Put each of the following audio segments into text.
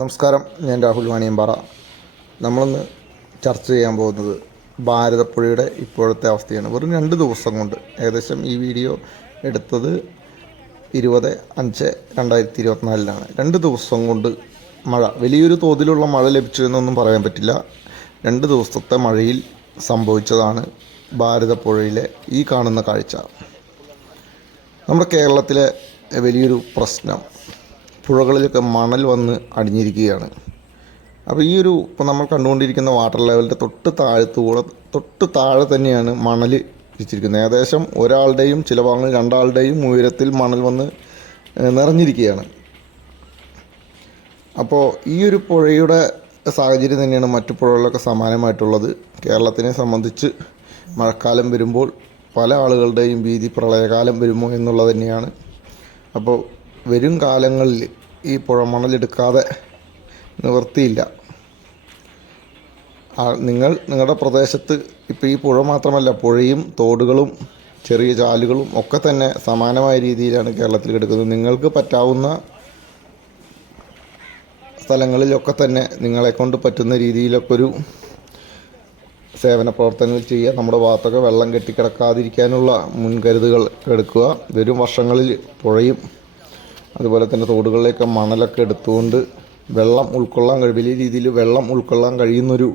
നമസ്കാരം. ഞാൻ രാഹുൽ വാണിയമ്പാറ. നമ്മളിന്ന് ചർച്ച ചെയ്യാൻ പോകുന്നത് ഭാരതപ്പുഴയുടെ ഇപ്പോഴത്തെ അവസ്ഥയാണ്. വെറും രണ്ട് ദിവസം കൊണ്ട് ഏകദേശം ഈ വീഡിയോ എടുത്തത് ഇരുപത് അഞ്ച് രണ്ടായിരത്തി ഇരുപത്തിനാലിലാണ്. രണ്ട് ദിവസം കൊണ്ട് മഴ വലിയൊരു തോതിലുള്ള മഴ ലഭിച്ചു എന്നൊന്നും പറയാൻ പറ്റില്ല. രണ്ട് ദിവസത്തെ മഴയിൽ സംഭവിച്ചതാണ് ഭാരതപ്പുഴയിലെ ഈ കാണുന്ന കാഴ്ച. നമ്മുടെ കേരളത്തിലെ വലിയൊരു പ്രശ്നം പുഴകളിലൊക്കെ മണൽ വന്ന് അടിഞ്ഞിരിക്കുകയാണ്. അപ്പോൾ ഈ ഒരു ഇപ്പോൾ നമ്മൾ കണ്ടുകൊണ്ടിരിക്കുന്ന വാട്ടർ ലെവലിന്റെ തൊട്ട് താഴത്തുകൂടെ തൊട്ട് താഴെ തന്നെയാണ് മണൽ ഇരിച്ചിരിക്കുന്നത്. ഏകദേശം ഒരാളുടെയും ചില ഭാഗങ്ങളിൽ രണ്ടാളുടെയും ഉയരത്തിൽ മണൽ വന്ന് നിറഞ്ഞിരിക്കുകയാണ്. അപ്പോൾ ഈ ഒരു പുഴയുടെ സാഹചര്യം തന്നെയാണ് മറ്റു പുഴകളിലൊക്കെ സമാനമായിട്ടുള്ളത്. കേരളത്തിനെ സംബന്ധിച്ച് മഴക്കാലം വരുമ്പോൾ പല ആളുകളുടെയും ഭീതി പ്രളയകാലം വരുമോ എന്നുള്ളത് തന്നെയാണ്. അപ്പോൾ വരും കാലങ്ങളിൽ ഈ പുഴ മണലെടുക്കാതെ നിവർത്തിയില്ല. നിങ്ങൾ നിങ്ങളുടെ പ്രദേശത്ത് ഇപ്പോൾ ഈ പുഴ മാത്രമല്ല പുഴയും തോടുകളും ചെറിയ ചാലുകളും ഒക്കെ തന്നെ സമാനമായ രീതിയിലാണ് കേരളത്തിൽ കിടക്കുന്നത്. നിങ്ങൾക്ക് പറ്റാവുന്ന സ്ഥലങ്ങളിലൊക്കെ തന്നെ നിങ്ങളെ കൊണ്ട് പറ്റുന്ന രീതിയിലൊക്കെ ഒരു സേവന പ്രവർത്തനങ്ങൾ ചെയ്യുക നമ്മുടെ ഭാഗത്തൊക്കെ വെള്ളം കെട്ടിക്കിടക്കാതിരിക്കാനുള്ള മുൻകരുതുകൾ എടുക്കുക. വരും വർഷങ്ങളിൽ പുഴയും അതുപോലെ തന്നെ തോടുകളിലേക്ക് മണലൊക്കെ എടുത്തുകൊണ്ട് വെള്ളം ഉൾക്കൊള്ളാൻ കഴിയും വലിയ രീതിയിൽ വെള്ളം ഉൾക്കൊള്ളാൻ കഴിയുന്നൊരു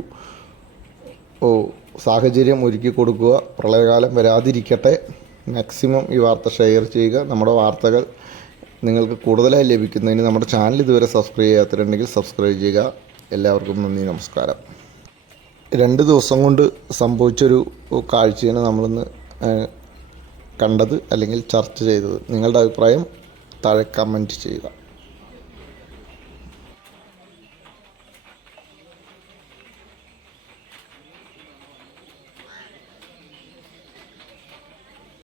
സാഹചര്യം ഒരുക്കി കൊടുക്കുക. പ്രളയകാലം വരാതിരിക്കട്ടെ. മാക്സിമം ഈ വാർത്ത ഷെയർ ചെയ്യുക. നമ്മുടെ വാർത്തകൾ നിങ്ങൾക്ക് കൂടുതലായി ലഭിക്കുന്നതിന് നമ്മുടെ ചാനൽ ഇതുവരെ സബ്സ്ക്രൈബ് ചെയ്യാത്തിട്ടുണ്ടെങ്കിൽ സബ്സ്ക്രൈബ് ചെയ്യുക. എല്ലാവർക്കും നന്ദി നമസ്കാരം. രണ്ട് ദിവസം കൊണ്ട് സംഭവിച്ചൊരു കാഴ്ചയാണ് നമ്മളിന്ന് കണ്ടത് അല്ലെങ്കിൽ ചർച്ച ചെയ്തത്. നിങ്ങളുടെ അഭിപ്രായം? താഴെ കമന്റ് ചെയ്യുക.